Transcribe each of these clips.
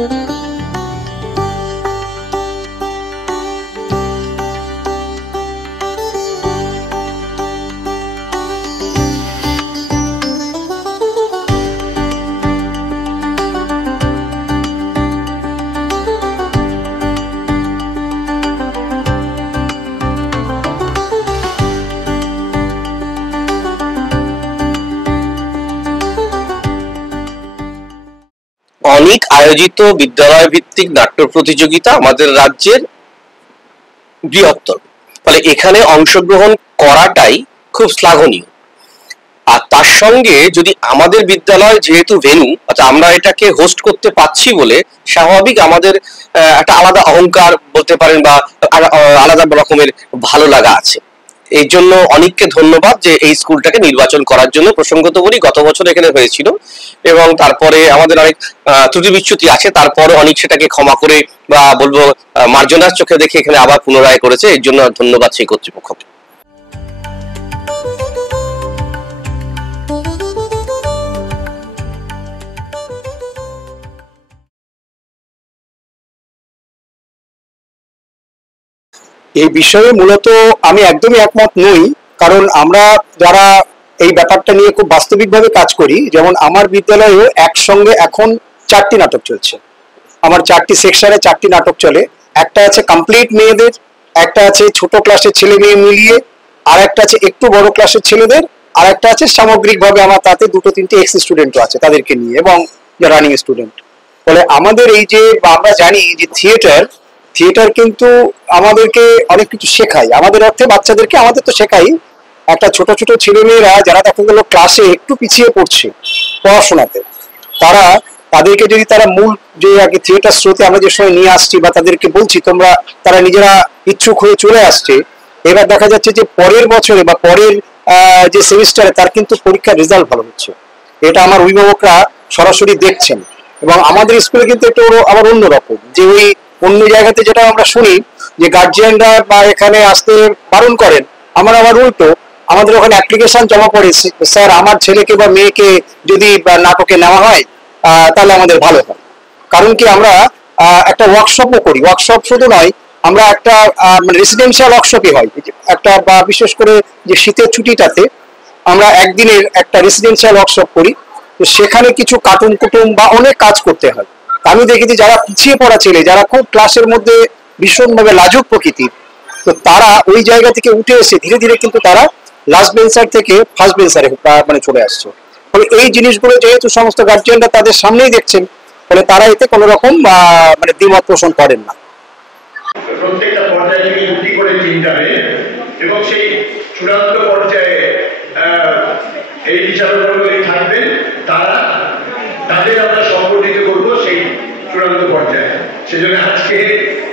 অনেক আয়োজিত বিদ্যালয় ভিত্তিক নাট্য প্রতিযোগিতা আমাদের রাজ্যের বৃহত্তর, ফলে এখানে অংশগ্রহণ করাটাই খুব শ্লাঘনীয়। আর তার সঙ্গে যদি আমাদের বিদ্যালয় যেহেতু ভেন্যু, অর্থাৎ আমরা এটাকে হোস্ট করতে পারছি বলে স্বাভাবিক আমাদের একটা আলাদা অহংকার বলতে পারেন বা আলাদা রকমের ভালো লাগা আছে। এই জন্য অনেককে ধন্যবাদ যে এই স্কুলটাকে নির্বাচন করার জন্য। প্রসঙ্গত বলি, গত বছর এখানে হয়েছিল এবং তারপরে আমাদের অনেক ত্রুটি বিচ্যুতি আছে, তারপরে অনেক সেটাকে ক্ষমা করে বা বলবো মার্জনার চোখে দেখে এখানে আবার পুনরায় করেছে। এর জন্য ধন্যবাদ সেই কর্তৃপক্ষকে। এই বিষয়ে মূলত আমি একদমই একমত নই, কারণ আমরা যারা এই ব্যাপারটা নিয়ে খুব বাস্তবিকভাবে কাজ করি, যেমন আমার বিদ্যালয়েও একসঙ্গে এখন 4টি নাটক চলছে। আমার 4টি সেকশনে 4টি নাটক চলে। একটা আছে কমপ্লিট মেয়েদের, একটা আছে ছোট ক্লাসের ছেলে মেয়ে মিলিয়ে, আর একটা আছে একটু বড় ক্লাসের ছেলেদের, আর একটা আছে সামগ্রিকভাবে আমার তাতে 2-3টে এক্স স্টুডেন্টও আছে তাদেরকে নিয়ে, এবং রানিং স্টুডেন্ট। ফলে আমাদের এই যে আমরা জানি যে থিয়েটার কিন্তু আমাদেরকে অনেক কিছু শেখায়, আমাদের অর্থে বাচ্চাদেরকে আমাদের তো শেখাই। একটা ছোট ছোট ছেলে মেয়েরা যারা দেখা গেল ক্লাসে একটু পিছিয়ে পড়ছে পড়াশোনাতে, তাদেরকে যদি তারা মূল যে আগে থিয়েটার স্রোতে আমরা যে সময় নিয়ে আসছি বা তাদেরকে বলছি তারা নিজেরা ইচ্ছুক হয়ে চলে আসছে, এবার দেখা যাচ্ছে যে পরের বছরে বা পরের যে সেমিস্টারে তার কিন্তু পরীক্ষার রেজাল্ট ভালো হচ্ছে। এটা আমার অভিভাবকরা সরাসরি দেখছেন। এবং আমাদের স্কুলে কিন্তু একটু আবার অন্যরকম, যে ওই অন্য জায়গাতে যেটা আমরা শুনি যে গার্জিয়ানরা বা এখানে আসতে বারণ করেন, আমার আবার উল্টো, আমাদের ওখানে অ্যাপ্লিকেশন জমা পড়ে, স্যার আমার ছেলেকে বা মেয়েকে যদি নাটকে নেওয়া হয় তাহলে আমাদের ভালো হয়। কারণ কি আমরা একটা ওয়ার্কশপও করি, ওয়ার্কশপ শুধু নয়, আমরা একটা রেসিডেন্সিয়াল ওয়ার্কশপই হয় একটা, বা বিশেষ করে যে শীতের ছুটিটাতে আমরা একদিনের একটা রেসিডেন্সিয়াল ওয়ার্কশপ করি। তো সেখানে কিছু কার্টুন কুটুম বা অনেক কাজ করতে হয়। আমি দেখেছি যারা পিছিয়ে পড়া ছেলে, যারা খুব ক্লাসের মধ্যে ভীষণভাবে লাজুক প্রকৃতির, তো তারা ওই জায়গা থেকে উঠে এসে ধীরে ধীরে কিন্তু তারা লাস্ট বেঞ্চার থেকে ফার্স্ট বেঞ্চারে চলে আসছে। ফলে এই জিনিসগুলো যেহেতু সমস্ত গার্জিয়ানরা তাদের সামনেই দেখছেন, ফলে তারা এতে কোনো রকম দ্বিমত পোষণ করেন না। প্রত্যেকটা পর্যায়ে থেকে দুটি করে টিম যাবে এবং সেই চূড়ান্ত পর্যায়ে এই বিচারকরা থাকবেন, তাদের আমরা সংগঠিত করব সেই চূড়ান্ত পর্যায়ে। সেজন্য আজকে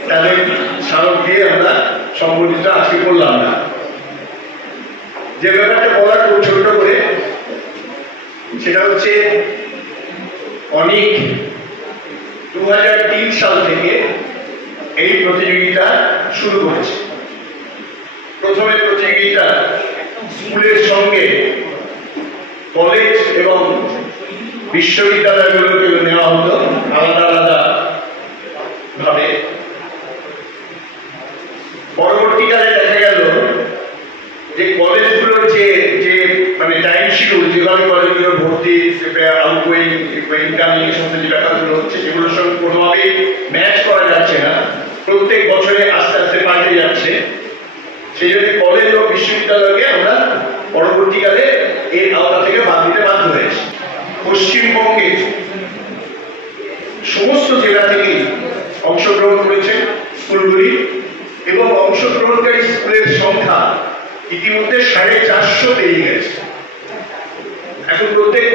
তাদের স্মারক দিয়ে আমরা সংগঠিত আজকে করলাম না। যে ব্যাপারটা বলার খুব ছোট করে, সেটা হচ্ছে অনেক 2003 সাল থেকে এই প্রতিযোগিতা শুরু করেছে। প্রথমে প্রতিযোগিতা স্কুলের সঙ্গে কলেজ এবং বিশ্ববিদ্যালয়গুলোকে নেওয়া হতো আলাদা আলাদা ভাবে। পরবর্তীকালে দেখা গেল যে কলেজগুলোর যে টাইম শিডিউল, যেভাবে কলেজগুলোর ভর্তি আউটগোয়িং ইনকামিং এই সমস্ত যে ব্যাপারগুলো হচ্ছে, সেগুলোর সঙ্গে কোনোভাবেই ম্যাচ করা যাচ্ছে না, প্রত্যেক বছরে আস্তে আস্তে পাল্টে যাচ্ছে। সেই জন্য কলেজ ও বিশ্ববিদ্যালয়কে আমরা পরবর্তীকালে এর আওতা থেকে বাদ দিতে বাধ্য হয়েছি। পশ্চিমবঙ্গের সমস্ত জেলা থেকেই অংশগ্রহণ করেছে স্কুলগুলি, এবং অংশগ্রহণকারী স্কুলের সংখ্যা ইতিমধ্যে 450 পেরিয়ে গেছে। এখন প্রত্যেক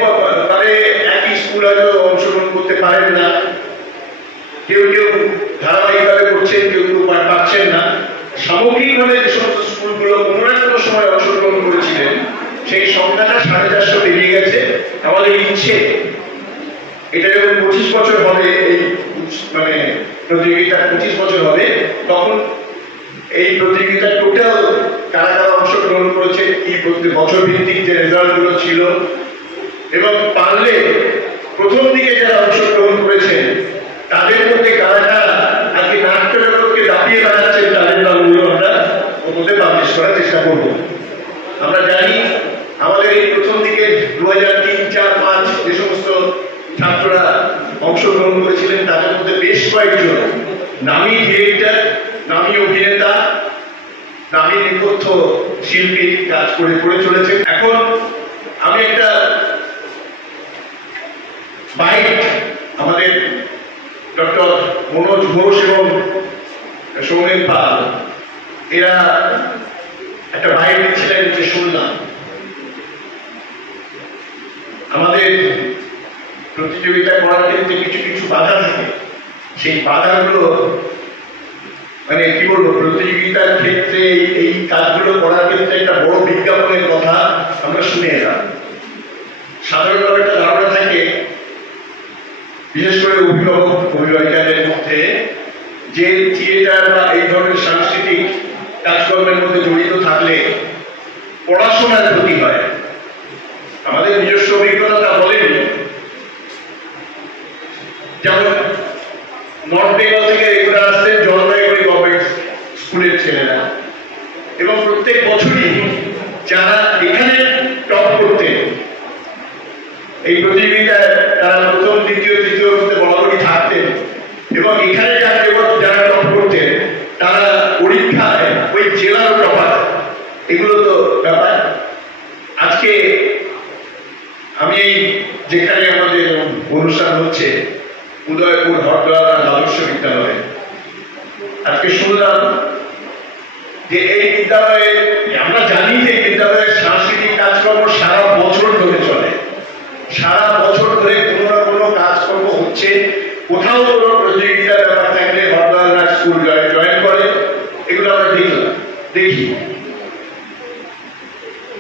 একই স্কুল হয়তো অংশগ্রহণ করতে পারেন না, কেউ কেউ ধারাবাহিকভাবে করছেন, কেউ কেউ পাচ্ছেন না। সামগ্রিকভাবে যে সমস্ত স্কুলগুলো কোনো না কোনো সময় অংশগ্রহণ করেছিলেন, সেই সংখ্যাটা 450 পেরিয়ে গেছে। আমাদের ইচ্ছে এটা যখন 25 বছর হবে, এই প্রতিযোগিতা 25 বছর হবে, তখন এই প্রতিযোগিতার টোটাল কারা কারা অংশগ্রহণ করেছে, এই প্রতি বছর ভিত্তিক যে রেজাল্ট গুলো ছিল, এবং পারলে প্রথম দিকে যারা অংশগ্রহণ করেছেন তাদের অংশগ্রহণ করেছিলেন, তাদের মধ্যে বেশ কয়েকজন নামী ডিরেক্টর, নামী অভিনেতা, নামী নেপথ্য শিল্পী কাজ করে চলেছেন। এখন আমি একটা বাইট আমাদের ডক্টর মনোজ ঘোষ এবং সৌমেন পাল এরা একটা বাইট দিচ্ছিলেন, যে শুনলাম আমাদের প্রতিযোগিতা করার ক্ষেত্রে কিছু কিছু বাধা থাকে, সেই বাধাগুলো মানে কি বলবো, প্রতিযোগিতার ক্ষেত্রে এই কাজগুলো করার ক্ষেত্রে একটা বড় বিজ্ঞাপনের কথা আমরা শুনে এলাম। সাধারণত একটা ধারণা থাকে, বিশেষ করে অভিভাবক অভিভাবিকাদের মধ্যে, যে থিয়েটার বা এই ধরনের সাংস্কৃতিক কাজকর্মের মধ্যে জড়িত থাকলে পড়াশোনার ক্ষতি হয়। আমাদের নিজস্ব অভিজ্ঞতা তা বলেনি। যেমন নর্থ বেঙ্গল থেকে এগুলো আসতেন জলপাইগুড়ি গভর্নমেন্ট স্কুলের ছেলেরা, এবং প্রত্যেক বছরই যারা এখানে টপ করতেন এই প্রতিযোগিতায়, তারা প্রথম দ্বিতীয় তৃতীয় মধ্যে বরাবরই থাকতেন, এবং এখানে যারা টপ করতেন তারা পরীক্ষায় ওই জেলার টপার। এগুলো তো ব্যাপার। আজকে আমি যেখানে আমাদের অনুষ্ঠান হচ্ছে উদয়পুর হরদোয়া আদর্শ বিদ্যালয়ে, আজকে শুনলাম যে এই বিদ্যালয়ে, আমরা জানি যে বিদ্যালয়ের সাংস্কৃতিক কাজকর্ম সারা বছর ধরে চলে, সারা বছর ধরে কোনো না কোনো কাজকর্ম হচ্ছে। কোথাও কোনো প্রতিযোগিতার ব্যাপার থাকলে হরদোয়া স্কুল জয়েন করে, এগুলো আমরা দেখি।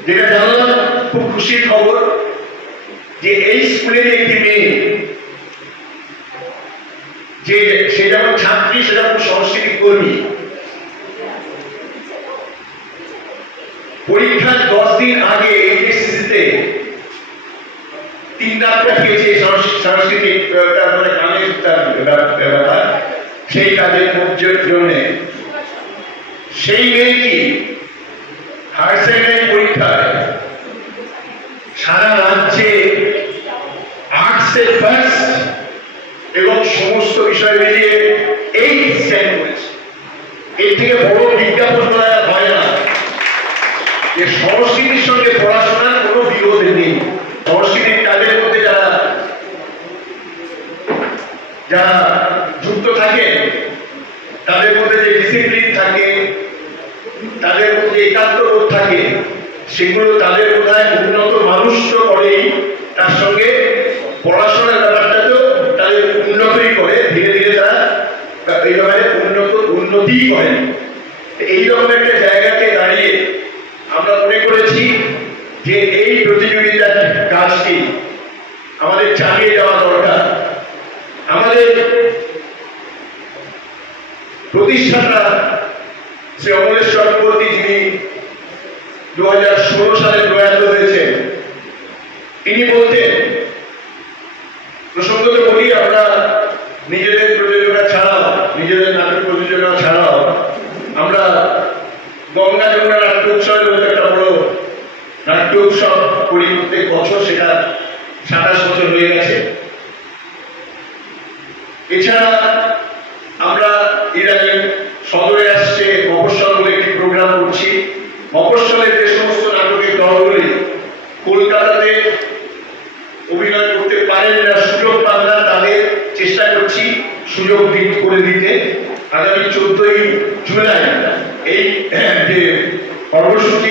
যেটা জানলাম খুব খুশির খবর, যে এই স্কুলের একটি মেয়ে, যে সে যেমন ছাত্রী সে যেমন সংস্কৃতি কর্মী, পরীক্ষার 10 দিন আগে এইচএসসিতে 3 রাত পাঠিয়েছে সাংস্কৃতিক গানের ব্যাপার, সেই কাজের জন্য। সেই মেয়েটি হায়ার সেকেন্ডারি পরীক্ষায় সারা রাজ্যে আর্টসে ফার্স্ট এবং সমস্ত বিষয় মিলিয়ে 8 স্ট্যান্ড করেছে। এর থেকে বড় বিজ্ঞাপন করা হয় না যে সংস্কৃতির সঙ্গে পড়াশোনার কোনো বিরোধ নেই। সংস্কৃতির কাজের মধ্যে যারা যুক্ত থাকে, তাদের মধ্যে যে ডিসিপ্লিন থাকে, তাদের মধ্যে একাত্মবোধ থাকে, সেগুলো তাদের বোধহয় উন্নত মানুষ তো করেই, তার সঙ্গে পড়াশোনার ব্যাপারটাতেও তাদের উন্নতই করে। ধীরে ধীরে তারা এই ব্যাপারে উন্নতি করেন। এইরকম একটা জায়গাতে দাঁড়িয়ে আমরা মনে করেছি যে এই প্রতিযোগিতার কাজটি আমাদের চালিয়ে যাওয়া দরকার। আমাদের প্রতিষ্ঠাতা শ্রী অমলেশ চক্রবর্তী, যিনি 2016 সালে প্রয়াত হয়েছেন, তিনি বলতেন, প্রসঙ্গত বলি, আমরা নিজেদের প্রযোজনা ছাড়াও, নিজেদের নাটক প্রযোজনা ছাড়াও আমরা গঙ্গা যমুনা নাট্য উৎসবের মধ্যে একটা বড় নাট্য উৎসব করি প্রত্যেক বছর, সেটা 27 বছর হয়ে গেছে। এছাড়া আমরা এর আগে সদরে আসছে মফস্বল বলে একটি প্রোগ্রাম করছি। মফস্বলের যে সমস্ত নাটকের দলগুলি কলকাতাতে অভিনয় করতে পারেন না, সুযোগ পান না, তাদের চেষ্টা করছি সুযোগ করে দিতে। আগামী 14ই জুলাই এই যে কর্মসূচি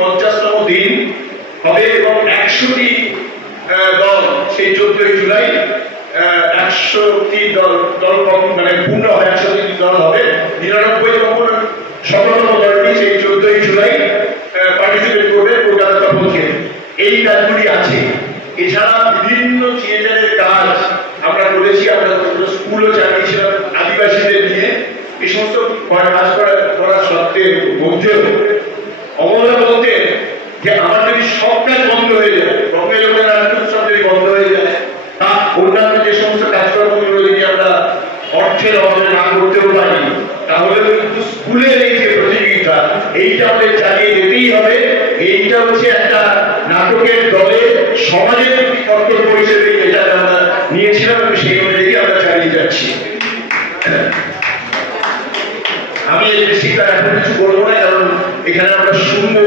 50তম দিন হবে, এবং 100টি দল সেই 14ই জুলাই 100টি দল মানে পূর্ণ হবে, 100টি দল হবে। 99তম শততম দলটি সেই 14ই জুলাই পার্টিসিপেট করবে কলকাতা তপক্ষে। এই কাজগুলি আছে। এছাড়া বিভিন্ন থিয়েটারের কাজ আমরা করেছি। আমরা স্কুলও চালিয়েছিলাম আদিবাসীদের নিয়ে। এই সমস্ত কাজ করা সত্ত্বেও মধ্যেও অমলা বলতেন যে আমার যদি সব কাজ বন্ধ হয়ে যায়, রঙে রঙে নাট্য উৎসব যদি বন্ধ হয়ে যায়, তা অন্যান্য যে সমস্ত কাজকর্মগুলো যদি আমরা অর্থের অভাবে না করতেও পারি, তাহলে কিন্তু স্কুলের এই যে প্রতিযোগিতা, এইটা আমাদের চালিয়ে যেতেই হবে। এইটা হচ্ছে একটা নাটকের দলে সমাজের একটি কর্তব্য হিসেবে এটা আমরা নিয়েছিলাম এবং সেই অনুযায়ী আমরা চালিয়ে যাচ্ছি। আমি বেশি এখন কিছু বলবো না, কারণ এখানে আমরা শুনবো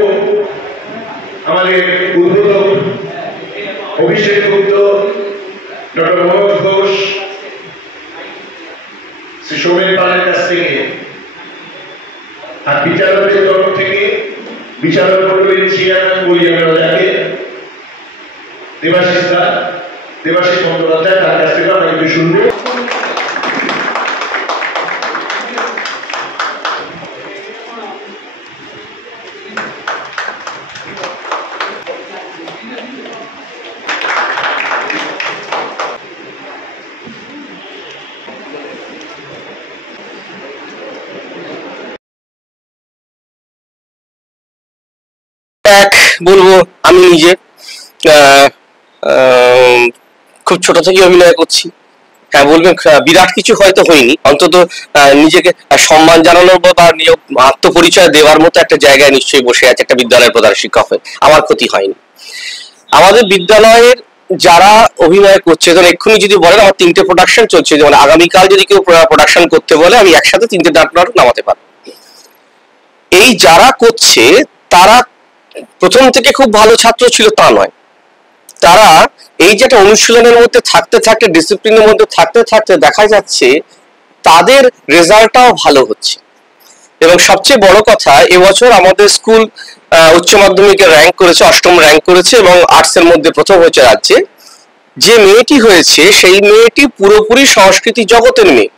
আমাদের উদ্বোধক অভিষেক গুপ্ত, ডক্টর মনোজ ঘোষ, শ্রী সৌমেন পালের কাছ থেকে, আর বিচারকদের তরফ থেকে বিচারক মন্ডলীর চেয়ারম্যান বলি আমরা যাকে দেবাশিস বন্দ্যোপাধ্যায়, তার কাছ থেকে আমরা একটু শুনবো। বলবো আমি নিজে খুব ছোট থেকে অভিনয় করছি। হ্যাঁ বলবেন বিরাট কিছু হয়তো হয়নি, অন্তত নিজেকে সম্মান জানানো বা আত্মপরিচয় দেওয়ার মতো একটা জায়গায় নিশ্চয়ই বসে আছে একটা বিদ্যালয়ের প্রধান শিক্ষক হয়ে। আমার ক্ষতি হয়নি। আমাদের বিদ্যালয়ের যারা অভিনয় করছে, ধরুন এক্ষুনি যদি বলেন আমার 3টে প্রোডাকশন চলছে, যেমন আগামীকাল যদি কেউ প্রোডাকশন করতে বলে আমি একসাথে 3টে নাটক নামাতে পারবো। এই যারা করছে তারা প্রথম থেকে খুব ভালো ছাত্র ছিল তা নয়, তারা এই যে একটা অনুশীলনের মধ্যে থাকতে থাকতে, ডিসিপ্লিনের মধ্যে থাকতে থাকতে দেখা যাচ্ছে তাদের রেজাল্টটাও ভালো হচ্ছে। এবং সবচেয়ে বড় কথা, এবছর আমাদের স্কুল উচ্চ মাধ্যমিকে র্যাঙ্ক করেছে, 8ম র্যাঙ্ক করেছে এবং আর্টসের মধ্যে প্রথম হয়েছে রাজ্যে। যে মেয়েটি হয়েছে সেই মেয়েটি পুরোপুরি সংস্কৃতি জগতের মেয়ে,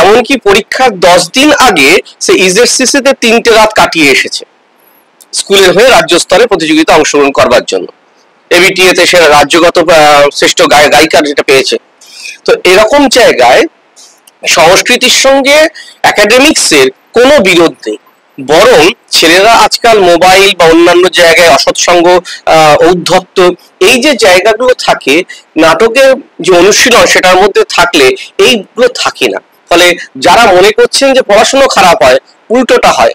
এমনকি পরীক্ষার 10 দিন আগে সে ইজেডসিসিতে 3টে রাত কাটিয়ে এসেছে স্কুলের হয়ে রাজ্য স্তরে প্রতিযোগিতা অংশগ্রহণ করবার জন্য। এবিটিএতে সে রাজ্যগত শ্রেষ্ঠ গায়িকার যেটা পেয়েছে। তো এরকম জায়গায় সংস্কৃতির সঙ্গে একাডেমিক্সের কোনো বিরোধ নেই, বরং ছেলেরা আজকাল মোবাইল বা অন্যান্য জায়গায় অসৎসঙ্গ, ঔদ্ধত্য, এই যে জায়গাগুলো থাকে, নাটকের যে অনুশীলন সেটার মধ্যে থাকলে এইগুলো থাকে না। ফলে যারা মনে করছেন যে পড়াশুনো খারাপ হয়, উল্টোটা হয়।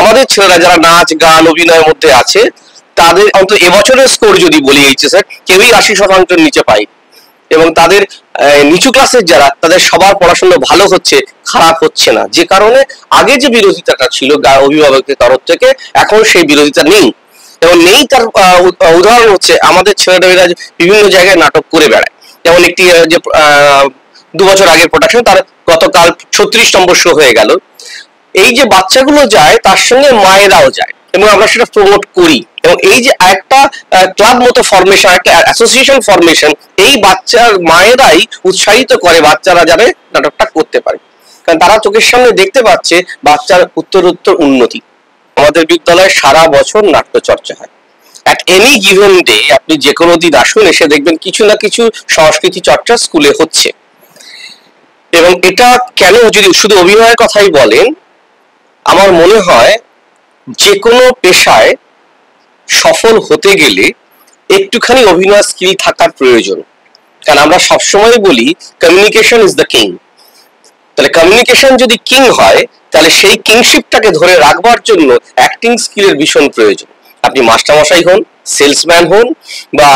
আমাদের ছেলেরা যারা নাচ গান অভিনয়ের মধ্যে আছে তাদের অন্তত এবছরের স্কোর যদি বলি এইচএসের কেউই 80% নিচে পায়, এবং তাদের নিচু ক্লাসের যারা তাদের সবার পড়াশোনা ভালো হচ্ছে, খারাপ হচ্ছে না। যে কারণে আগে যে বিরোধিতাটা ছিল অভিভাবকদের তরফ থেকে, এখন সেই বিরোধিতা নেই। এবং নেই তার উদাহরণ হচ্ছে আমাদের ছেলেমেয়েরা বিভিন্ন জায়গায় নাটক করে বেড়ায়। যেমন একটি যে 2 বছর আগের প্রোডাকশন, তার গতকাল 36 নম্বর শো হয়ে গেল। এই যে বাচ্চাগুলো যায় তার সঙ্গে মায়েরাও যায় এবং আমরা সেটা প্রমোট করি। এবং এই যে একটা ক্লাব মতো ফরমেশন, একটা অ্যাসোসিয়েশন ফরমেশন, এই বাচ্চার মায়েরাই উৎসাহিত করে বাচ্চারা যাতে নাটকটা করতে পারে, কারণ তারা চোখের সামনে দেখতে পাচ্ছে বাচ্চার উত্তরোত্তর উন্নতি। আমাদের বিদ্যালয়ে সারা বছর নাট্য চর্চা হয়। অ্যাট এনি গিভেন ডে আপনি যে কোনো দিন আসুন, এসে দেখবেন কিছু না কিছু সংস্কৃতি চর্চা স্কুলে হচ্ছে। এবং এটা কেন, যদি শুধু অভিনয়ের কথাই বলেন, আমার মনে হয় যে কোনো পেশায় সফল হতে গেলে একটুখানি অভিনয় স্কিল থাকার প্রয়োজন। কারণ আমরা সবসময় বলি কমিউনিকেশন ইজ দ্য কিং। তাহলে কমিউনিকেশন যদি কিং হয়, তাহলে সেই কিংশিপটাকে ধরে রাখবার জন্য অ্যাক্টিং স্কিলের ভীষণ প্রয়োজন। আপনি মাস্টারমশাই হন, সেলসম্যান হন, বা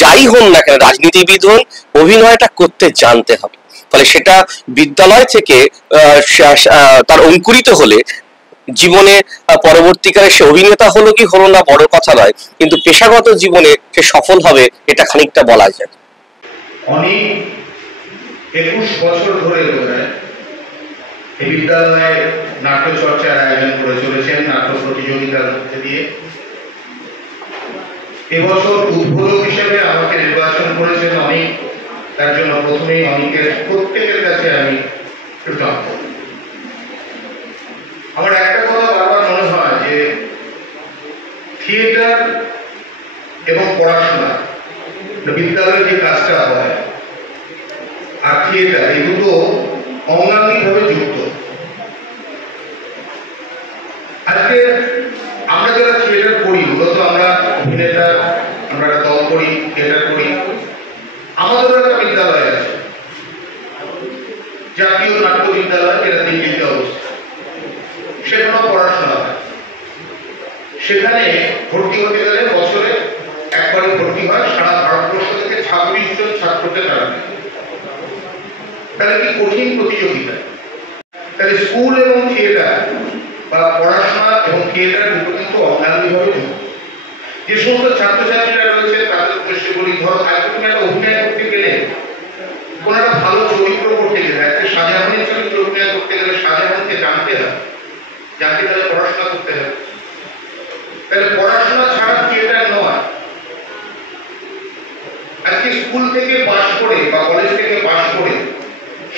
যাই হন না কেন, রাজনীতিবিদ হন, অভিনয়টা করতে জানতে হবে। ফলে সেটা বিদ্যালয় থেকে তার অঙ্কুরিত হলে জীবনে পরবর্তীকালে সে অভিনেতা হলো কি হলো না বড় কথা নয়, কিন্তু পেশাগত জীবনে সে সফল হবে এটা খানিকটা বলা যায়। অনেক 21 বছর ধরে এই বিদ্যালয়ে নাট্য চর্চার আয়োজন করে চলেছেন, নাট্য প্রতিযোগিতার মধ্যে দিয়ে। এবছর উদ্বোধক হিসেবে আমাকে নির্বাচন করেছেন অনেক, তার জন্য প্রথমেই অনেকের প্রত্যেকের কাছে আমি কৃতজ্ঞ। আমার একটা কথা বারবার মনে হয় যে থিয়েটার এবং পড়াশোনা, বিদ্যালয়ে যে কাজটা হয় আর থিয়েটার, এই দুটো অঙ্গাঙ্গিকভাবে যুক্ত। আজকে আমরা যারা থিয়েটার করি, মূলত আমরা অভিনেতা, আমরা একটা দল করি, থিয়েটার করি। আমাদেরও একটা বিদ্যালয় আছে, জাতীয় নাট্য বিদ্যালয়, যেটা দিল্লিতে অবস্থিত। সেখানেও পড়াশোনা হয়। সেখানে ভর্তি হতে গেলে হয় সারা ভারতবর্ষ থেকে 26 জন ছাত্রকে তারা নেয়। তাহলে কি কঠিন প্রতিযোগিতা। তাহলে স্কুল এবং থিয়েটার বা পড়াশোনা এবং থিয়েটার দুটো কিন্তু অঙ্গাঙ্গিভাবে যুক্ত। যে সমস্ত ছাত্রছাত্রীরা রয়েছে তাদের উদ্দেশ্যে বলি, ধরো আজকে তুমি একটা অভিনয় করতে গেলে, কোন একটা ভালো চরিত্র করতে গেলে, একটা শাহজাহানের চরিত্র অভিনয় করতে গেলে শাহজাহানকে জানতে হয়, জানতে গেলে পড়াশোনা করতে হয়। তাহলে পড়াশোনা ছাড়া থিয়েটার নয়। আজকে স্কুল থেকে পাশ করে বা কলেজ থেকে পাশ করে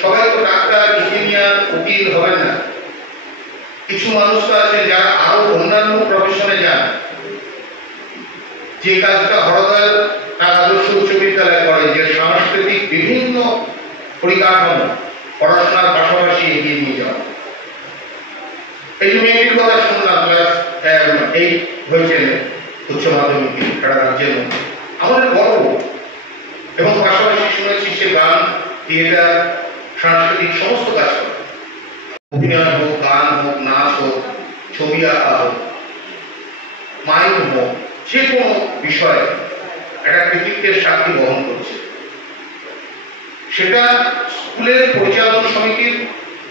সবাই তো ডাক্তার, ইঞ্জিনিয়ার, উকিল হবে না। কিছু মানুষ তো আছে যারা আরো অন্যান্য প্রফেশনে যান। যে কাজটা হরদল তার আদর্শ উচ্চ বিদ্যালয় করে, যে সাংস্কৃতিক বিভিন্ন পরিকাঠামো পড়াশোনার পাশাপাশি এগিয়ে নিয়ে যাওয়া। এই যে মেয়েটির কথা শুনলাম, ক্লাস 8 হয়েছে উচ্চ মাধ্যমিক সারা রাজ্যের মধ্যে, আমাদের গর্ব। এবং পাশাপাশি শুনেছি সে গান, থিয়েটার, সাংস্কৃতিক সমস্ত কাজ করে। অভিনয় হোক, গান হোক, নাচ হোক, ছবি আঁকা হোক, মাইক হোক, যে কোনো বিষয়ে একটা কৃতিত্বের সাক্ষী বহন করছে। সেটা স্কুলের পরিচালনা সমিতির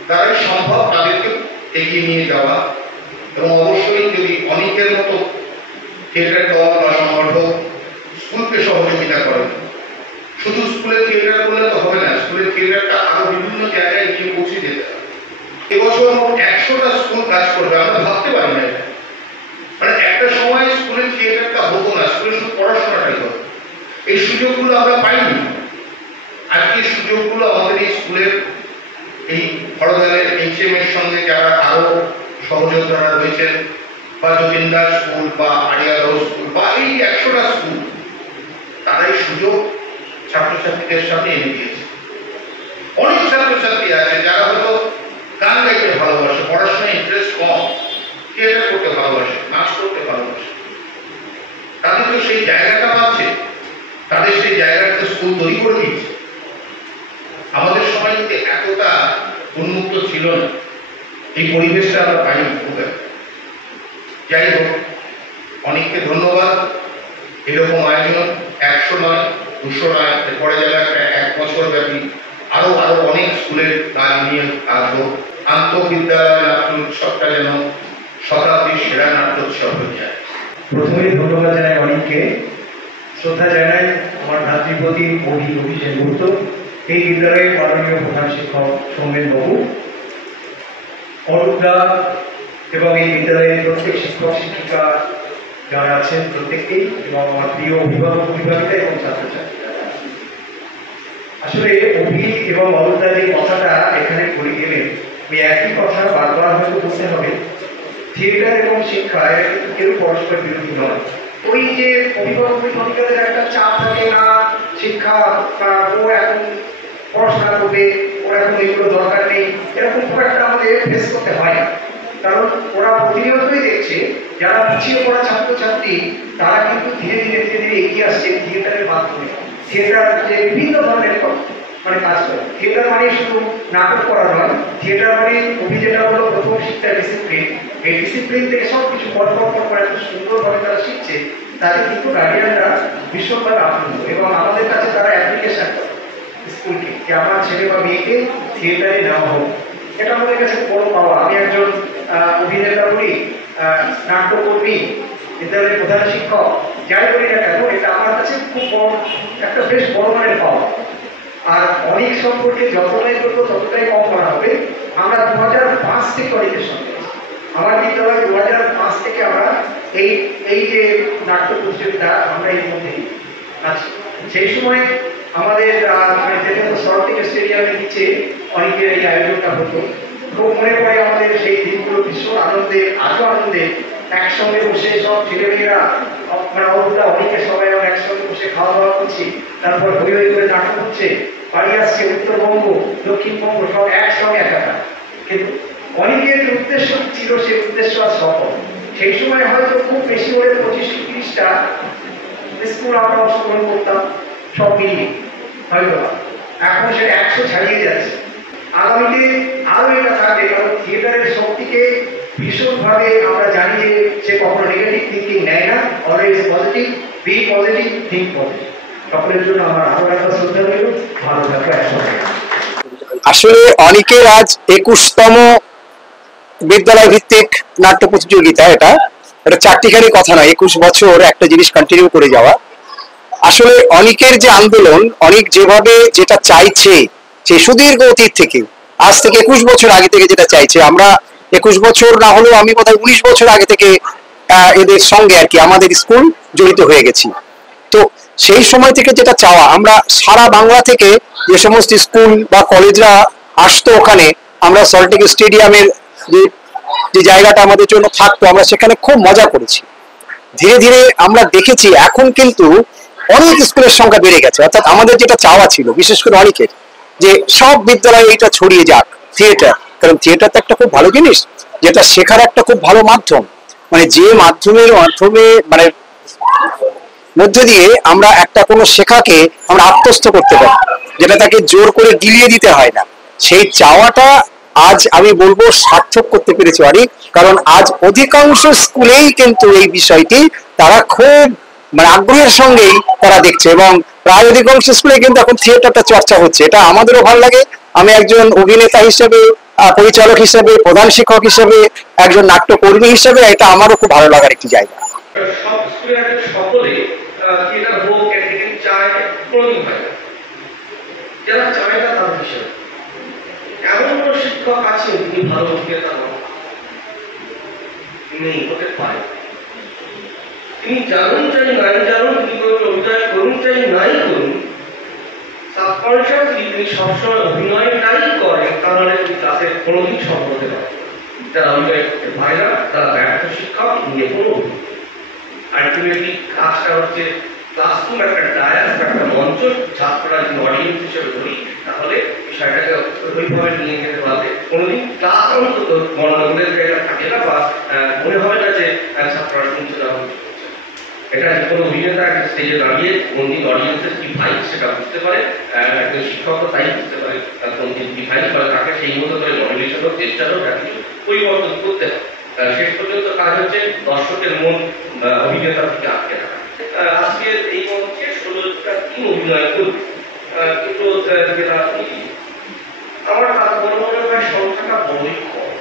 দ্বারাই সম্ভব তাদেরকে এগিয়ে নিয়ে যাওয়া। এবং অবশ্যই যদি অনেকের মতো থিয়েটার দল বা সংগঠক স্কুলকে সহযোগিতা করে, শুধু স্কুলের থিয়েটার করলে তো হবে না, স্কুলের থিয়েটারটা আরো বিভিন্ন জায়গায় গিয়ে পৌঁছে যেতে হবে। এবছর মোট 100টা স্কুল কাজ করবে, আমরা ভাবতে পারি না। মানে একটা সময় স্কুলের থিয়েটারটা হতো না, স্কুলে শুধু পড়াশোনাটাই হতো। এই সুযোগগুলো আমরা পাইনি। আজকে সুযোগগুলো আমাদের এই স্কুলের, এই হরদলের HM এর সঙ্গে যারা আরো সহযোদ্ধারা রয়েছেন, বা যতীন্দার স্কুল বা আড়িয়ালো স্কুল বা এই 100টা স্কুল, তারাই সুযোগ ছাত্রছাত্রীদের সামনে এনে দিয়েছে। অনেক ছাত্রছাত্রী আছে যারা হয়তো গান গাইতে ভালোবাসে, পড়াশোনায় ইন্টারেস্ট কম, থিয়েটার করতে ভালোবাসে, নাচ করতে ভালোবাসে। তাদের তো সেই জায়গাটা পাচ্ছে, তাদের সেই জায়গাটা স্কুল তৈরি করে দিচ্ছে। আমাদের সময় কিন্তু এতটা উন্মুক্ত ছিল না, এই পরিবেশটা আমরা পাইনি খুব। যাই হোক, অনেককে ধন্যবাদ। এরকম আয়োজন 100 নয়, 200 নয়, এরপরে যাবে একটা 1 বছর ব্যাপী আরো অনেক স্কুলের কাজ নিয়ে আসবো। আন্তঃবিদ্যালয় নাট্য উৎসবটা যেন শতাব্দীর সেরা নাট্য উৎসব হয়ে যায়। প্রথমেই ধন্যবাদ জানাই অনেককে, শ্রদ্ধা জানাই আমার ভাতৃপ্রতি অভিষেক গুরুত্ব, এই বিদ্যালয়ের মাননীয় প্রধান শিক্ষক সৌমেন বাবু, অরূপদা এবং এই বিদ্যালয়ের প্রত্যেক শিক্ষক শিক্ষিকা যারা আছেন প্রত্যেককেই, এবং আমার প্রিয় অভিভাবক অভিভাবিকা এবং ছাত্রছাত্রীরা। আসলে অভি এবং অরূপদা যে কথাটা এখানে করে গেলেন, ওই একই কথা বারবার হয়তো বলতে হবে। থিয়েটার এবং শিক্ষা এরা কিন্তু কেউ পরস্পর বিরোধী নয়। ওই যে অভিভাবক অভিভাবিকাদের একটা চাপ থাকে না, শিক্ষা ও এখন পড়াশোনা করবে, ওর এখন এগুলো দরকার নেই, এরকম খুব একটা আমাদের ফেস করতে হয় না। কারণ ওরা প্রতিনিয়তই দেখছে যারা পিছিয়ে পড়া ছাত্রছাত্রী তারা কিন্তু ধীরে ধীরে এগিয়ে আসছে থিয়েটারের মাধ্যমে। থিয়েটার যে বিভিন্ন ধরনের কাজ করে। থিয়েটার মানে শুধু নাটক করা নয়, থিয়েটার মানে অভি যেটা হলো প্রথম শিক্ষা ডিসিপ্লিন, এই ডিসিপ্লিন থেকে সব কিছু পর এত সুন্দরভাবে তারা শিখছে, তাদের কিন্তু গার্ডিয়ানরা ভীষণভাবে আনন্দ, এবং আমাদের কাছে তারা অ্যাপ্লিকেশন করে স্কুলকে যে আমার ছেলে বা মেয়েকে থিয়েটারে নেওয়া হোক। এটা আমাদের কাছে বড় পাওয়া। আমি একজন অভিনেতা বলি, নাট্যকর্মী, বিদ্যালয়ের প্রধান শিক্ষক, যাই বলি না কেন, এটা আমার কাছে খুব বড় একটা বেশ বড় মানের পাওয়া। আর অনেক সম্পর্কে যতটাই করবো ততটাই কম করা হবে। আমরা 2005 থেকে অনেকের সঙ্গে, আমার বিদ্যালয় 2005 থেকে আমরা এই যে নাট্য প্রতিযোগিতা আমরা এর মধ্যে আছি। সেই সময় আমাদের সরকারি স্টেডিয়ামের নিচে অনেকের এই আয়োজনটা হতো। খুব মনে পড়ে আমাদের সেই দিনগুলো, ভীষণ আনন্দে, আজও আনন্দে একসঙ্গে বসে সব ছেলেমেয়েরা অনেকে সবাই আমরা একসঙ্গে বসে খাওয়া দাওয়া করছি, তারপর হই হই করে নাটক হচ্ছে, বাড়ি আসছে উত্তরবঙ্গ দক্ষিণবঙ্গ সব একসঙ্গে একাটা। কিন্তু অনেকের উদ্দেশ্য ছিল, সেই উদ্দেশ্য আর সফল। সেই সময় হয়তো খুব বেশি করে 25-30টা স্কুল আমরা অংশগ্রহণ করতাম সব মিলিয়ে, হয়তো এখন সেটা 100 ছাড়িয়ে যাচ্ছে। আগামীতে আরো এটা থাকবে, কারণ থিয়েটারের শক্তিকে ভীষণভাবে আমরা জানি যে সে কখনো নেগেটিভ থিঙ্কিং নেয় না, always positive, be positive, think positive. সকলের জন্য আমার আরো একটা শ্রদ্ধা রইল, ভালো থাকবে একসঙ্গে। আসলে অনেকের আজ 21তম বিদ্যালয় ভিত্তিক নাট্য প্রতিযোগিতা। এটা চারটিখানি কথা নয়, 21 বছর একটা জিনিস কন্টিনিউ করে যাওয়া। আসলে অনেকের যে আন্দোলন, অনেক যেভাবে যেটা চাইছে সেই সুদীর্ঘ অতীত থেকে, আজ থেকে 21 বছর আগে থেকে যেটা চাইছে, আমরা 21 বছর না হলেও আমি বোধহয় 19 বছর আগে থেকে এদের সঙ্গে আর কি আমাদের স্কুল জড়িত হয়ে গেছি। তো সেই সময় থেকে যেটা চাওয়া, আমরা সারা বাংলা থেকে যে সমস্ত স্কুল বা কলেজরা আসতো ওখানে, আমরা সল্টলেক স্টেডিয়ামের যে জায়গাটা আমাদের জন্য থাকতো, আমরা সেখানে খুব মজা করেছি। ধীরে ধীরে আমরা দেখেছি এখন কিন্তু অনেক স্কুলের সংখ্যা বেড়ে গেছে। অর্থাৎ আমাদের যেটা চাওয়া ছিল, বিশেষ করে অনেকের, যে সব বিদ্যালয়ে এটা ছড়িয়ে যাক থিয়েটার, কারণ থিয়েটার তো একটা খুব ভালো জিনিস, যেটা শেখার একটা খুব ভালো মাধ্যম। মানে যে মাধ্যমে মানে মধ্যে দিয়ে আমরা একটা কোনো শেখাকে আমরা আত্মস্থ করতে পারি, যেটা তাকে জোর করে গিলিয়ে দিতে হয় না, সেই চাওয়াটা আজ আমি বলবো সার্থক করতে পেরেছি অনেক। কারণ আজ অধিকাংশ স্কুলেই কিন্তু এই বিষয়টি তারা খুব মানে আগ্রহের সঙ্গেই তারা দেখছে, এবং প্রায় অধিকাংশ স্কুলে কিন্তু এখন থিয়েটারটা চর্চা হচ্ছে। এটা আমাদেরও ভালো লাগে। আমি একজন অভিনেতা হিসেবে, পরিচালক হিসেবে, প্রধান শিক্ষক হিসেবে, একজন নাট্যকর্মী হিসেবে এটা আমারও খুব ভালো লাগার একটি জায়গা। সব স্কুলের সকলে থিয়েটার হোক ক্যান্ডিডেট চায়, কোনোদিন হয় না। যারা চায় না তাদের হিসেবে এমন কোন শিক্ষক আছে তিনি ভালো অভিনেতা নেই, হতে পারে। তিনি জানুন চাই নাই জানুন, তিনি কোনো অভিনয় করুন চাই নাই করুন, সাবকনশিয়াসলি তিনি সবসময় অভিনয়টাই করেন, তাহলে তিনি ক্লাসের কোনোদিন সফল হতে পারে। যারা অভিনয় করতে পারে না তারা ব্যর্থ শিক্ষক, নিয়ে কোনো আলটিমেটলি কাজটা হচ্ছে ক্লাসরুম একটা ডায়াস, একটা মঞ্চ, ছাত্ররা যদি অডিয়েন্স হিসেবে ধরি তাহলে বিষয়টাকে ওইভাবে নিয়ে যেতে পারবে। কোনোদিন ক্লাস অন্তত মনোযোগের জায়গা থাকে না, বা মনে হবে না যে ছাত্ররা শুনছে না। এটা যে কোনো অভিনেতা একটা স্টেজে দাঁড়িয়ে কোনদিন অডিয়েন্সের কি ভাইব সেটা বুঝতে পারে, একজন শিক্ষকও তাই বুঝতে পারে কোনদিন কি ভাইব, ফলে তাকে সেই মতো করে মডেলেশন হোক, চেষ্টা হোক, কিছু পরিবর্তন করতে হয়। শেষ পর্যন্ত কাজ হচ্ছে দর্শকের মন অভিনেতার দিকে আটকে রাখা। আজকে এই মঞ্চে 16টা টিম অভিনয় করবে, কিন্তু আমার কাছে মনে হয় সংখ্যাটা বড়ই কম।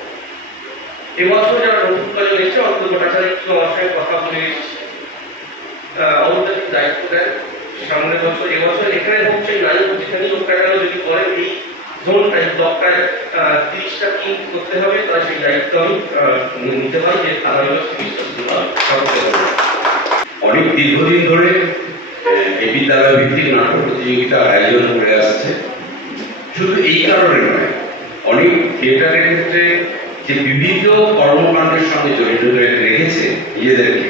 এবছর যারা নতুন কাজে এসেছে অন্তত গোটাচারি টিম আমার সঙ্গে কথা বলে এসেছে, আমাদের দায়িত্ব দেন সামনের বছর। এবছর এখানে হচ্ছে নাই যেখানে লোকটা গেল যদি করেন এই জোনটাই ব্লকটায় 30টা টিম করতে হবে, তাই সেই দায়িত্ব আমি নিতে হয় যে আগামী বছর 30টা অনেক দীর্ঘদিন ধরে এই বিদ্যালয় ভিত্তিক নাটক প্রতিযোগিতা আয়োজন করে আসছে। শুধু এই কারণে নয়, অনেক থিয়েটারের ক্ষেত্রে যে বিবিধ কর্মকাণ্ডের সঙ্গে জড়িত রেখেছে নিজেদেরকে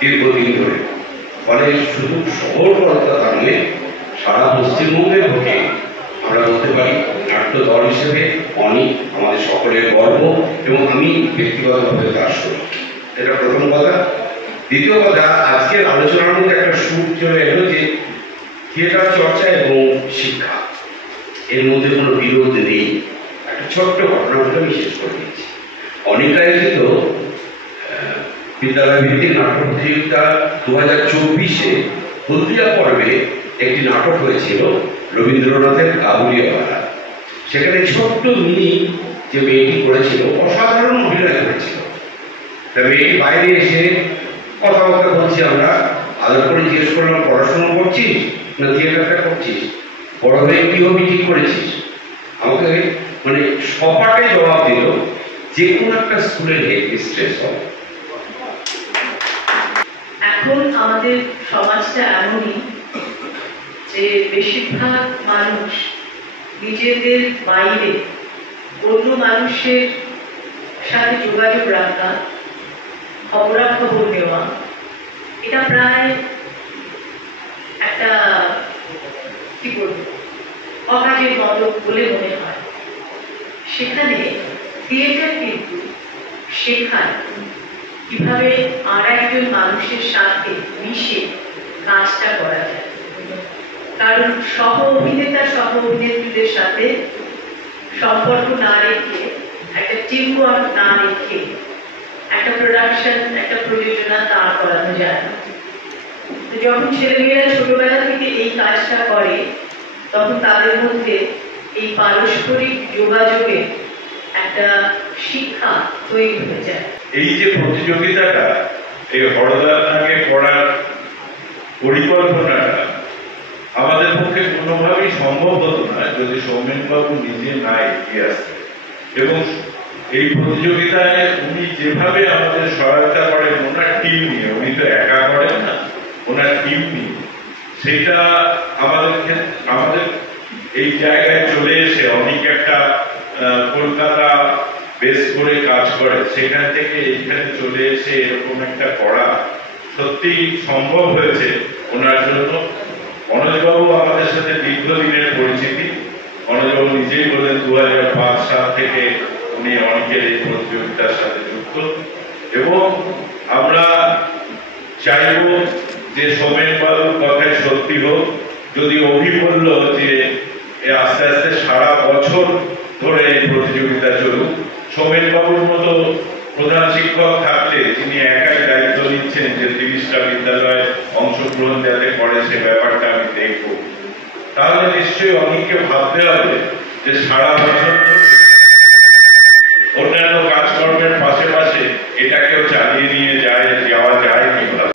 দীর্ঘদিন ধরে, ফলে শুধু শহর কলকাতা থাকলে সারা পশ্চিমবঙ্গের ভোটে আমরা বলতে পারি নাট্য দল হিসেবে অনেক আমাদের সকলের গর্ব, এবং আমি ব্যক্তিগতভাবে তার শরীর। এটা প্রথম কথা। দ্বিতীয় কথা, আজকের আলোচনার মধ্যে একটা সুর চলে এলো যে থিয়েটার চর্চা এবং শিক্ষা, এর মধ্যে কোনো বিরোধ নেই। একটা ছোট্ট ঘটনা আমি শেষ করে দিচ্ছি। অনেক আয়োজিত বিদ্যালয় ভিত্তিক নাটক প্রতিযোগিতা 2024-এ হলদিয়া পর্বে একটি নাটক হয়েছিল রবীন্দ্রনাথের কাবুলিওয়ালা। সেখানে ছোট্ট মিনি যে মেয়েটি করেছিল, অসাধারণ অভিনয় করেছিল। তা মেয়েটি বাইরে এসে কথাবার্তা বলছি, আমরা আদর করে জিজ্ঞেস করলাম পড়াশোনা করছিস না থিয়েটারটা করছিস, বড় হয়ে কি হবি ঠিক করেছিস? আমাকে মানে সপাটে জবাব দিল যে কোনো একটা স্কুলের হেডমিস্ট্রেস হবে। এখন আমাদের সমাজটা এমনই যে বেশিরভাগ মানুষ নিজেদের বাইরে অন্য মানুষের সাথে যোগাযোগ রাখা, খবরাখবর নেওয়া, এটা প্রায় একটা কি বলবো অকাজের মতো বলে মনে হয়। সেখানে থিয়েটার কিন্তু শেখায় কিভাবে আর একজন মানুষের সাথে মিশে কাজটা করা যায়। কারণ সহ অভিনেতা সহ অভিনেত্রীদের সাথে সম্পর্ক না রেখে একটা টিম ওয়ার্ক না রেখে একটা প্রোডাকশন, একটা প্রযোজনা দাঁড় করানো যায় না। তো যখন ছেলেমেয়েরা ছোটবেলা থেকে এই কাজটা করে তখন তাদের মধ্যে এই পারস্পরিক যোগাযোগে একটা শিক্ষা তৈরি হয়ে যায়। এই যে প্রতিযোগিতাটা, এই হরদার নামে করার পরিকল্পনাটা আমাদের পক্ষে কোনোভাবেই সম্ভব হতো না যদি সৌমেনবাবু নিজে না এগিয়ে আসতেন। এবং এই প্রতিযোগিতায় উনি যেভাবে আমাদের সহায়তা করেন ওনার টিম নিয়ে, উনি তো একা করেন না, ওনার টিম নিয়ে, সেটা আমাদের এই জায়গায় চলে এসে অনেক একটা কলকাতা বেস করে কাজ করে, সেখান থেকে এইখানে চলে এসে এরকম একটা করা সত্যি সম্ভব হয়েছে ওনার জন্য। অনুজবাবু আমাদের সাথে দীর্ঘদিনের পরিচিতি। অনুজবাবু নিজেই বলেন 2005 সাল থেকে উনি অনেকের এই প্রতিযোগিতার সাথে যুক্ত, এবং আমরা চাইব যে সোমেনবাবুর কথাই সত্যি হোক। যদি অভি বলল যে আস্তে আস্তে সারা বছর ধরে এই প্রতিযোগিতা চলুক, সোমেনবাবুর মতো প্রধান শিক্ষক থাকলে তিনি একাই দায়িত্ব নিচ্ছেন যে 30টা বিদ্যালয়ে অংশগ্রহণ যাতে করে সে ব্যাপারটা আমি দেখব, তাহলে নিশ্চয়ই অনেককে ভাবতে হবে যে সারা বছর অন্যান্য কাজকর্মের পাশে এটাকেও চালিয়ে নিয়ে যাওয়া যায় কিভাবে।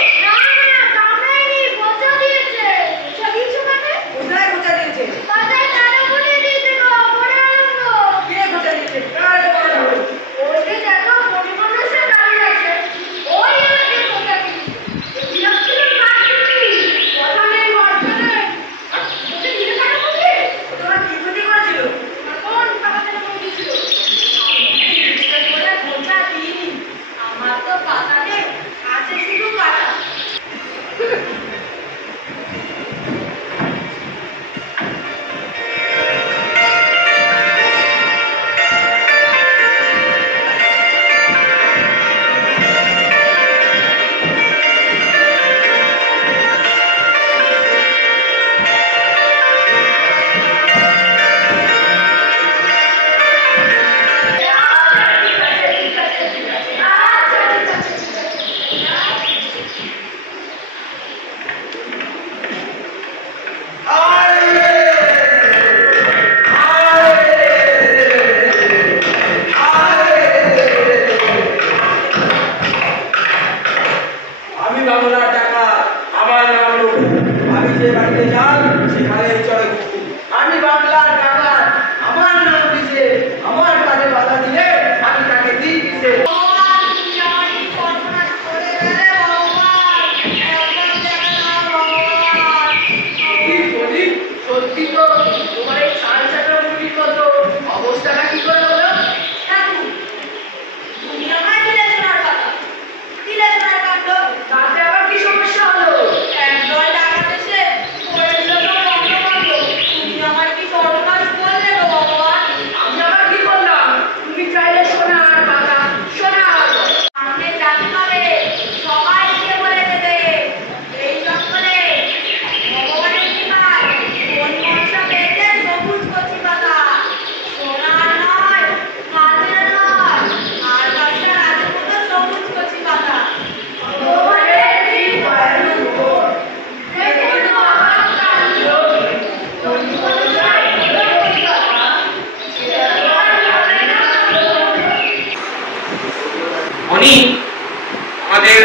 আমাদের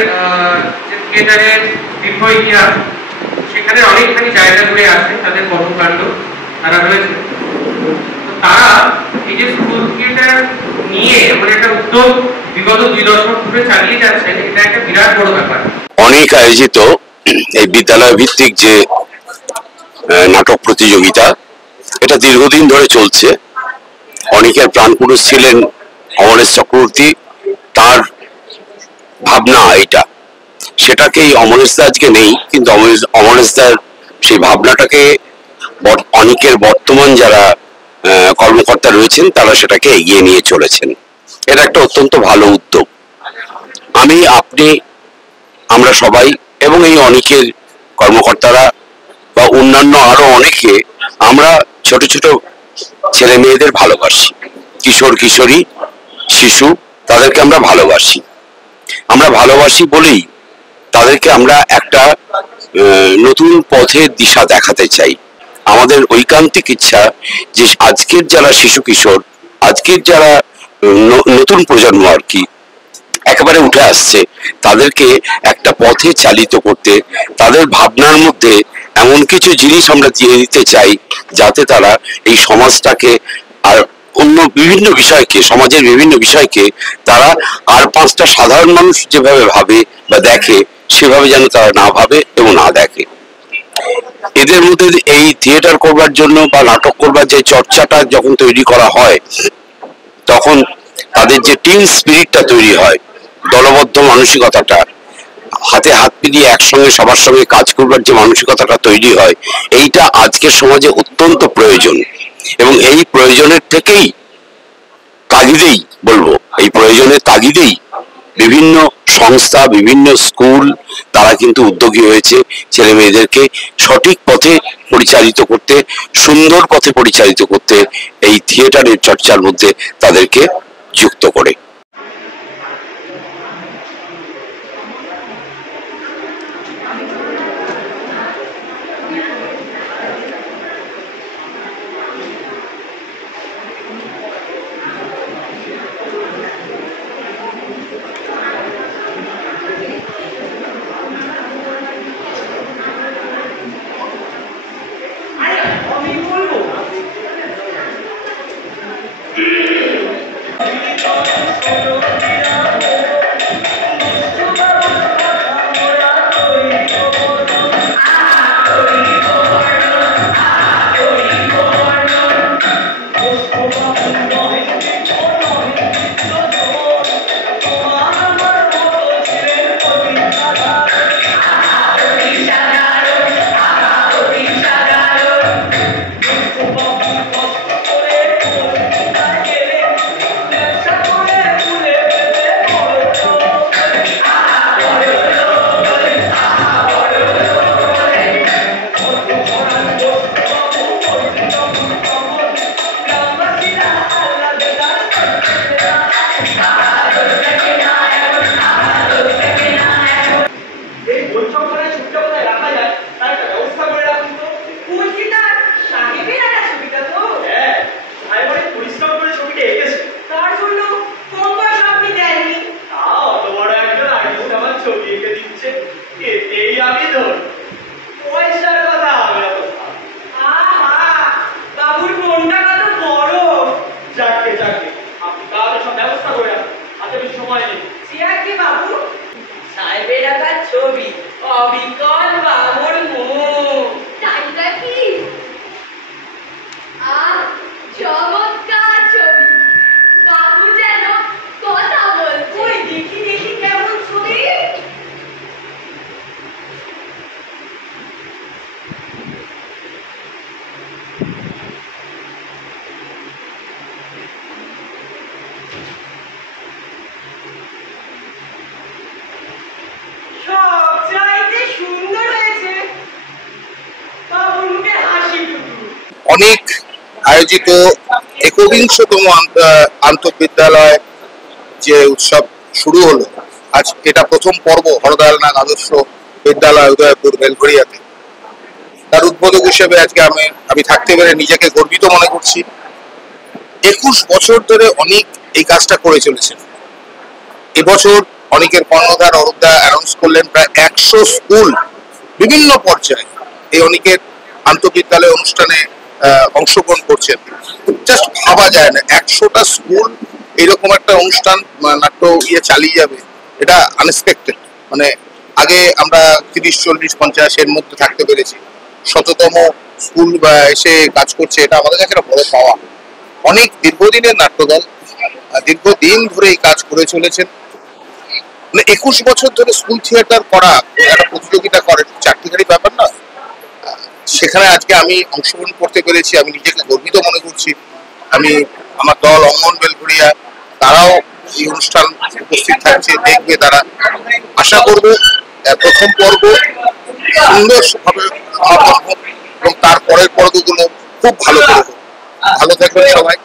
যে থিয়েটারের দীর্ঘ ইতিহাস, সেখানে অনেকখানি জায়গা জুড়ে আছে তাদের কর্মকাণ্ড, তারা রয়েছে। তো তারা এই যে স্কুল থিয়েটার নিয়ে মানে একটা উদ্যোগ বিগত 2 দশক ধরে চালিয়ে যাচ্ছে, এটা একটা বিরাট বড় ব্যাপার। অনেক আয়োজিত এই বিদ্যালয় ভিত্তিক যে নাটক প্রতিযোগিতা, এটা দীর্ঘদিন ধরে চলছে। অনেকের প্রাণপুরুষ ছিলেন অমরেশ চক্রবর্তী, তার ভাবনা এটা, সেটাকেই অমরেশ দা আজকে নেই, কিন্তু অমরেশ দার সেই ভাবনাটাকে অনেকের বর্তমান যারা কর্মকর্তা রয়েছেন তারা সেটাকে এগিয়ে নিয়ে চলেছেন। এটা একটা অত্যন্ত ভালো উদ্যোগ। আপনি আমরা সবাই এবং এই অনেকের কর্মকর্তারা বা অন্যান্য আরো অনেকে, আমরা ছোট ছোট ছেলে মেয়েদের ভালোবাসি, কিশোর কিশোরী শিশু, তাদেরকে আমরা ভালোবাসি। আমরা ভালোবাসি বলেই তাদেরকে আমরা একটা নতুন পথের দিশা দেখাতে চাই। আমাদের ঐকান্তিক ইচ্ছা যে আজকের যারা শিশু কিশোর, আজকের যারা নতুন প্রজন্ম আর কি একেবারে উঠে আসছে, তাদেরকে একটা পথে চালিত করতে, তাদের ভাবনার মধ্যে এমন কিছু জিনিস আমরা দিয়ে দিতে চাই যাতে তারা এই সমাজটাকে আর অন্য বিভিন্ন বিষয়কে, সমাজের বিভিন্ন বিষয়কে তারা আর পাঁচটা সাধারণ মানুষ যেভাবে ভাবে বা দেখে সেভাবে যেন তারা না ভাবে এবং না দেখে। এদের মধ্যে এই থিয়েটার করবার জন্য বা নাটক করবার যে চর্চাটা যখন তৈরি করা হয়, তখন তাদের যে টিম স্পিরিটটা তৈরি হয়, দলবদ্ধ মানসিকতাটা, হাতে হাত মিলিয়ে একসঙ্গে সবার সঙ্গে কাজ করবার যে মানসিকতাটা তৈরি হয়, এইটা আজকের সমাজে অত্যন্ত প্রয়োজন। এবং এই প্রয়োজনের থেকেই তাগিদেই বলবো, এই প্রয়োজনের তাগিদেই বিভিন্ন সংস্থা, বিভিন্ন স্কুল তারা কিন্তু উদ্যোগী হয়েছে ছেলে মেয়েদেরকে সঠিক পথে পরিচালিত করতে, সুন্দর পথে পরিচালিত করতে, এই থিয়েটারের চর্চার মধ্যে তাদেরকে যুক্ত করে। অনেক আয়োজিত একবিংশতম আন্তঃবিদ্যালয় যে উৎসব শুরু হলো, আজ এটা প্রথম পর্ব হরদয়ালনাথ আদর্শ বিদ্যালয় উদয়পুর বেলঘরিয়াতে। তার উদ্বোধক হিসেবে আজকে আমি থাকতে পেরে নিজেকে গর্বিত মনে করছি। 21 বছর ধরে অনেক এই কাজটা করে চলেছেন। এবছর অনেকের কর্ণধার অরূপদা অ্যানাউন্স করলেন প্রায় 100 স্কুল বিভিন্ন পর্যায়ে এই অনেকের আন্তঃবিদ্যালয় অনুষ্ঠানে অংশগ্রহণ করছেন। জাস্ট ভাবা যায় না 100টা স্কুল এরকম একটা অনুষ্ঠান নাট্য চালিয়ে যাবে, এটা আনএক্সপেক্টেড। মানে আগে আমরা 30, 40, 50 এর মধ্যে থাকতে পেরেছি, 100তম স্কুল এসে কাজ করছে, এটা আমাদের কাছে একটা বড় পাওয়া। অনেক দীর্ঘদিনের নাট্যদল, দীর্ঘদিন ধরে এই কাজ করে চলেছেন। মানে 21 বছর ধরে স্কুল থিয়েটার করা, একটা প্রতিযোগিতা করে, চারটিখানি ব্যাপার না। সেখানে আজকে আমি অংশগ্রহণ করতে পেরেছি, আমি নিজেকে গর্বিত মনে করছি। আমি আমার দল অঙ্গন বেলঘরিয়া, তারাও এই অনুষ্ঠান উপস্থিত থাকছে, দেখবে তারা। আশা করবো প্রথম পর্ব সুন্দরভাবে সমাপন হোক এবং তারপরের পর্বগুলো খুব ভালো করে হোক। ভালো থাকবেন সবাই।